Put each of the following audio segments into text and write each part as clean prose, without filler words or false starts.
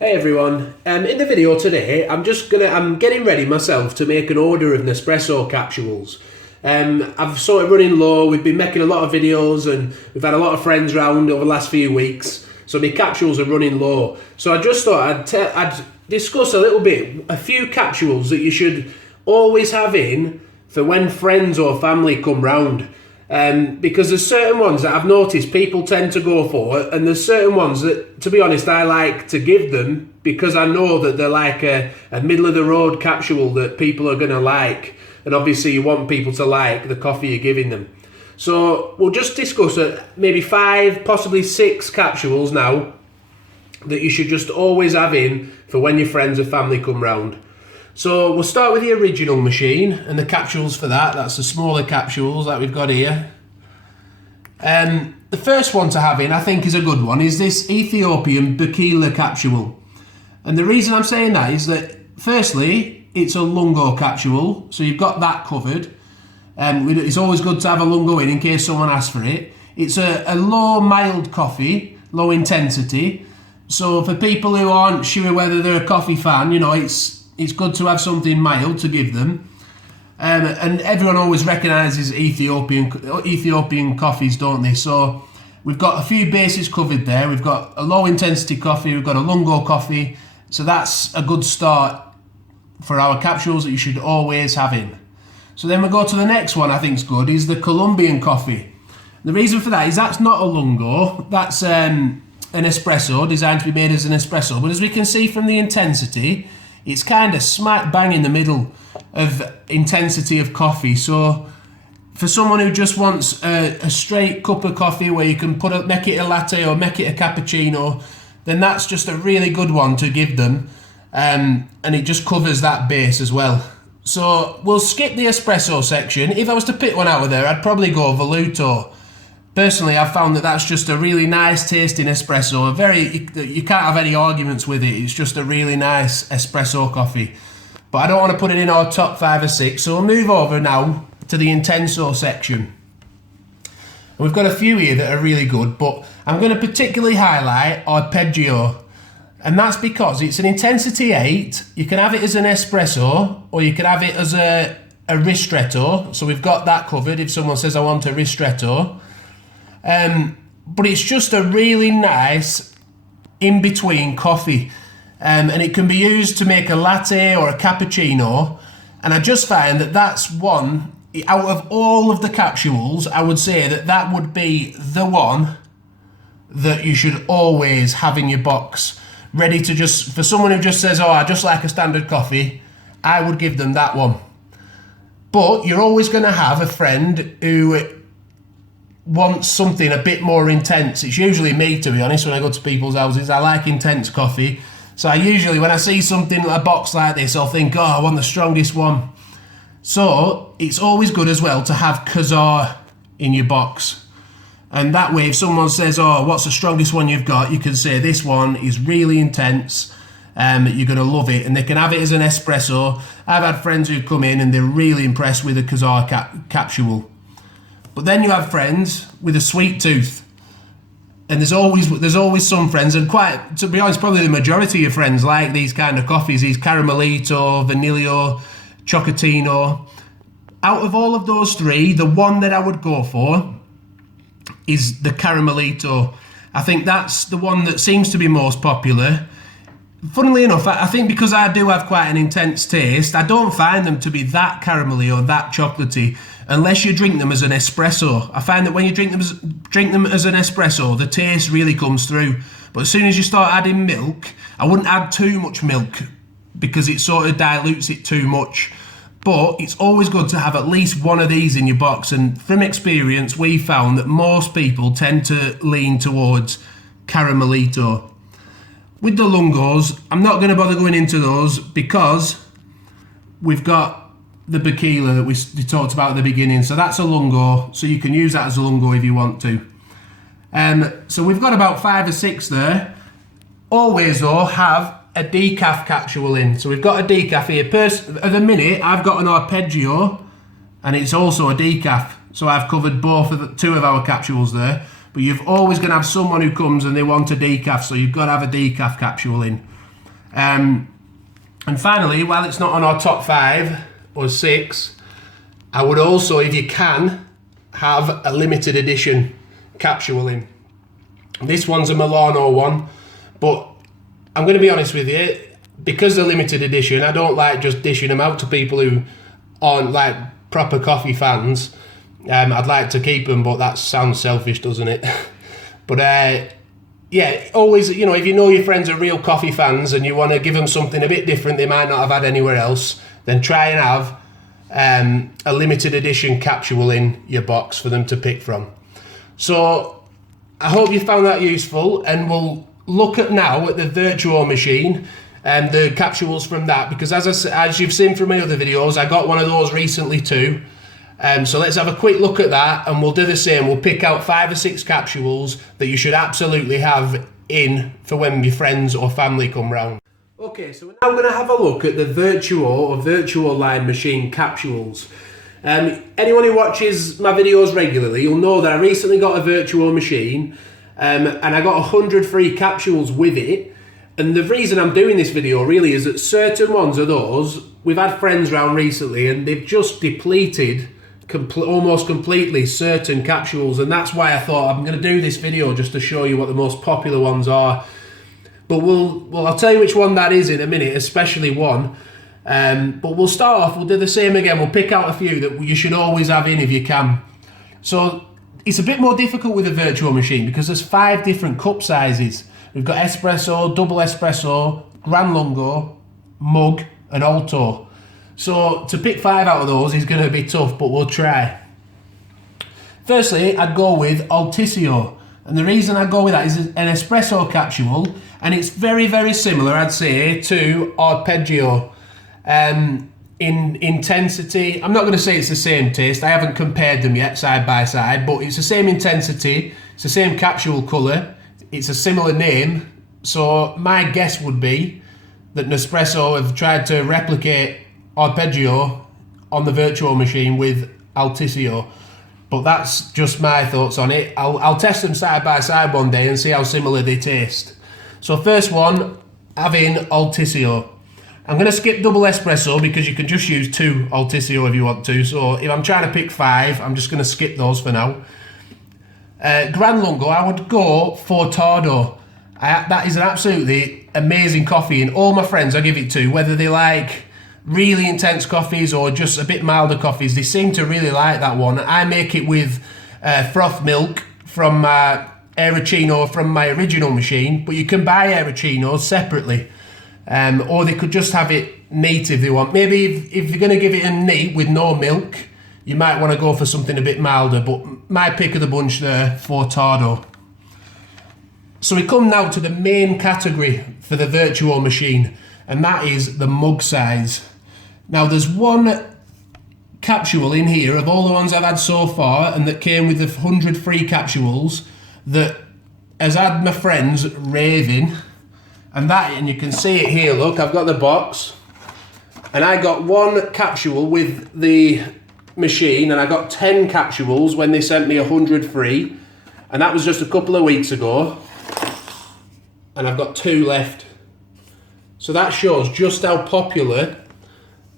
Hey everyone, in the video today I'm getting ready myself to make an order of Nespresso capsules. I've sort of running low, we've been making a lot of videos and we've had a lot of friends round over the last few weeks, so my capsules are running low. So I just thought I'd discuss a few capsules that you should always have in for when friends or family come round. Because there's certain ones that I've noticed people tend to go for, and there's certain ones that, to be honest, I like to give them because I know that they're like a middle of the road capsule that people are going to like, and obviously you want people to like the coffee you're giving them. So we'll just discuss maybe 5, possibly 6 capsules now that you should just always have in for when your friends or family come round. So we'll start with the original machine and the capsules for that. That's the smaller capsules that we've got here. The first one to have in, I think, is a good one, is this Ethiopian Bakila capsule. And the reason I'm saying that is that, firstly, it's a lungo capsule, so you've got that covered. It's always good to have a lungo in case someone asks for it. It's a low, mild coffee, low intensity. So for people who aren't sure whether they're a coffee fan, it's good to have something mild to give them. And everyone always recognises Ethiopian coffees, don't they? So we've got a few bases covered there. We've got a low intensity coffee, we've got a lungo coffee. So that's a good start for our capsules that you should always have in. So then we go to the next one I think is good, is the Colombian coffee. The reason for that is that's not a lungo, that's an espresso, designed to be made as an espresso. But as we can see from the intensity, it's kind of smack bang in the middle of intensity of coffee. So for someone who just wants a straight cup of coffee where you can make it a latte or make it a cappuccino, then that's just a really good one to give them. And it just covers that base as well. So we'll skip the espresso section. If I was to pick one out of there, I'd probably go Vertuo. Personally, I've found that that's just a really nice tasting espresso. You can't have any arguments with it. It's just a really nice espresso coffee. But I don't want to put it in our top 5 or 6. So we'll move over now to the Intenso section. We've got a few here that are really good, but I'm going to particularly highlight Arpeggio. And that's because it's an intensity 8. You can have it as an espresso, or you can have it as a ristretto. So we've got that covered if someone says I want a ristretto. But it's just a really nice in-between coffee. And it can be used to make a latte or a cappuccino. And I just find that that's one, out of all of the capsules, I would say that would be the one that you should always have in your box. Ready to for someone who just says, oh, I just like a standard coffee, I would give them that one. But you're always going to have a friend who wants something a bit more intense. It's usually me, to be honest, when I go to people's houses. I like intense coffee. So I usually, when I see something, a box like this, I'll think, oh, I want the strongest one. So it's always good as well to have Kazar in your box. And that way, if someone says, oh, what's the strongest one you've got? You can say, this one is really intense. You're going to love it. And they can have it as an espresso. I've had friends who come in and they're really impressed with the Kazar capsule. But then you have friends with a sweet tooth. And there's always some friends, and quite, to be honest, probably the majority of friends like these kind of coffees, these Caramelito, Vanillo, Chocolatino. Out of all of those 3, the one that I would go for is the Caramelito. I think that's the one that seems to be most popular. Funnily enough, I think because I do have quite an intense taste, I don't find them to be that caramelly or that chocolatey unless you drink them as an espresso. I find that when you drink them as an espresso, the taste really comes through. But as soon as you start adding milk, I wouldn't add too much milk because it sort of dilutes it too much. But it's always good to have at least one of these in your box. And from experience, we found that most people tend to lean towards Caramelito. With the Lungos, I'm not going to bother going into those because we've got the Bakila that we talked about at the beginning. So that's a Lungo. So you can use that as a Lungo if you want to. So we've got about 5 or 6 there. Always, though, have a decaf capsule in. So we've got a decaf here. At the minute, I've got an Arpeggio, and it's also a decaf. So I've covered two of our capsules there. But you've always going to have someone who comes and they want a decaf, so you've got to have a decaf capsule in. And finally, while it's not on our top 5 or 6, I would also, if you can, have a limited edition capsule in. This one's a Milano one, but I'm going to be honest with you, because they're limited edition, I don't like just dishing them out to people who aren't like proper coffee fans. I'd like to keep them, but that sounds selfish, doesn't it? But yeah, always, you know, if you know your friends are real coffee fans and you want to give them something a bit different they might not have had anywhere else, then try and have a limited edition capsule in your box for them to pick from. So I hope you found that useful, and we'll look at now at the Vertuo machine and the capsules from that, because as you've seen from my other videos, I got one of those recently too. So let's have a quick look at that, and we'll do the same. We'll pick out 5 or 6 capsules that you should absolutely have in for when your friends or family come round. Okay, so we're now going to have a look at the Vertuo or Vertuo line machine capsules. Anyone who watches my videos regularly, you'll know that I recently got a Vertuo machine, and I got 100 free capsules with it. And the reason I'm doing this video really is that certain ones of those, we've had friends round recently and they've just depleted almost completely certain capsules, and that's why I thought I'm going to do this video just to show you what the most popular ones are. But I'll tell you which one that is in a minute, especially one. But we'll start off, we'll do the same again. We'll pick out a few that you should always have in if you can. So it's a bit more difficult with a Vertuo machine because there's 5 different cup sizes. We've got espresso, double espresso, gran lungo, mug and alto. So to pick 5 out of those is going to be tough, but we'll try. Firstly, I'd go with Altissimo. And the reason I go with that is an espresso capsule, and it's very, very similar, I'd say, to Arpeggio. In intensity, I'm not going to say it's the same taste. I haven't compared them yet side by side, but it's the same intensity, it's the same capsule colour, it's a similar name. So my guess would be that Nespresso have tried to replicate Arpeggio on the Vertuo machine with Altissimo. But that's just my thoughts on it. I'll test them side by side one day and see how similar they taste. So first one, having Altissimo. I'm going to skip double espresso because you can just use 2 Altissimo if you want to. So if I'm trying to pick 5, I'm just going to skip those for now. Gran Lungo, I would go for Tordo. That is an absolutely amazing coffee, and all my friends I give it to, whether they like really intense coffees or just a bit milder coffees, they seem to really like that one. I make it with froth milk from Aeroccino from my original machine, but you can buy Aeroccinos separately, or they could just have it neat if they want. Maybe if you're going to give it a neat with no milk, you might want to go for something a bit milder, but my pick of the bunch there, for Tordo. So we come now to the main category for the Vertuo machine, and that is the mug size. Now there's one capsule in here of all the ones I've had so far, and that came with the 100 free capsules, that has had my friends raving, and you can see it here, look, I've got the box, and I got 1 capsule with the machine, and I got 10 capsules when they sent me 100 free, and that was just a couple of weeks ago, and I've got 2 left. So that shows just how popular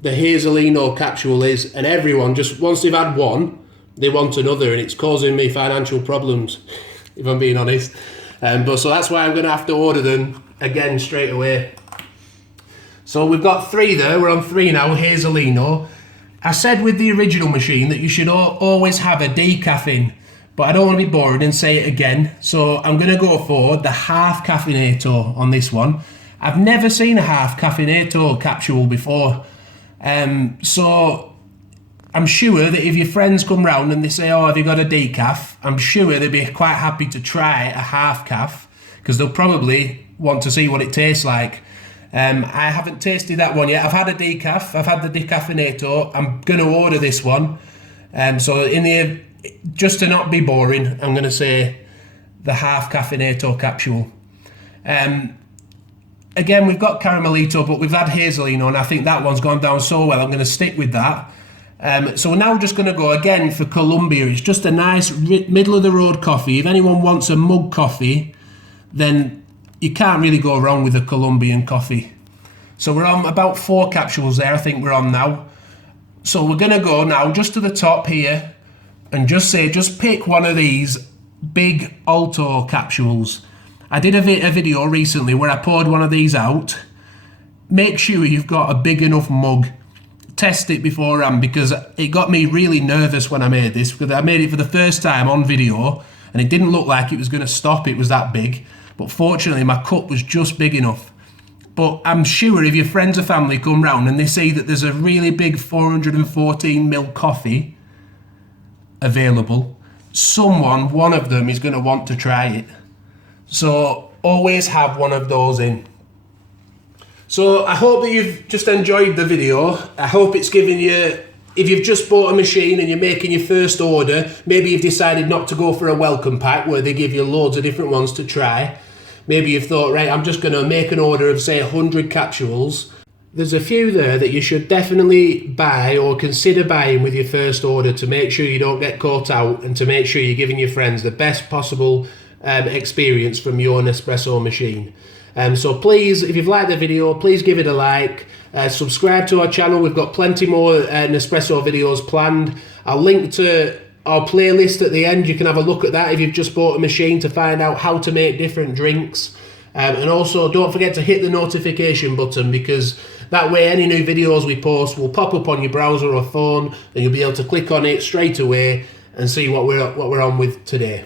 the Hazelino capsule is, and everyone, just once they've had one, they want another, and it's causing me financial problems, if I'm being honest. But so that's why I'm going to have to order them again straight away. So we've got 3 there, we're on 3 now, Hazelino. I said with the original machine that you should always have a decaf in, but I don't want to be boring and say it again, so I'm going to go for the half caffeinato on this one. I've never seen a half caffeinato capsule before, so I'm sure that if your friends come round and they say, oh, have you got a decaf, I'm sure they'd be quite happy to try a half caf, because they'll probably want to see what it tastes like. I haven't tasted that one yet. I've had a decaf, I've had the decaffeinato, I'm going to order this one. So just to not be boring, I'm going to say the half caffeinato capsule. Again, we've got Caramelito, but we've had Hazelino, and I think that one's gone down so well, I'm going to stick with that. So we're now just going to go again for Columbia. It's just a nice middle-of-the-road coffee. If anyone wants a mug coffee, then you can't really go wrong with a Colombian coffee. So we're on about 4 capsules there, I think we're on now. So we're gonna go now just to the top here and just pick one of these big Alto capsules. I did a video recently where I poured one of these out. Make sure you've got a big enough mug. Test it beforehand, because it got me really nervous when I made this, because I made it for the first time on video and it didn't look like it was going to stop, it was that big. But fortunately my cup was just big enough. But I'm sure if your friends or family come round and they see that there's a really big 414ml coffee available, one of them is going to want to try it. So always have one of those in. So I hope that you've just enjoyed the video. I hope it's given you, if you've just bought a machine and you're making your first order, maybe you've decided not to go for a welcome pack where they give you loads of different ones to try. Maybe you've thought, right, I'm just going to make an order of say 100 capsules. There's a few there that you should definitely buy or consider buying with your first order to make sure you don't get caught out and to make sure you're giving your friends the best possible experience from your Nespresso machine. So please, if you've liked the video, please give it a like. Subscribe to our channel. We've got plenty more Nespresso videos planned. I'll link to our playlist at the end. You can have a look at that if you've just bought a machine to find out how to make different drinks. And also don't forget to hit the notification button, because that way any new videos we post will pop up on your browser or phone and you'll be able to click on it straight away and see what we're on with today.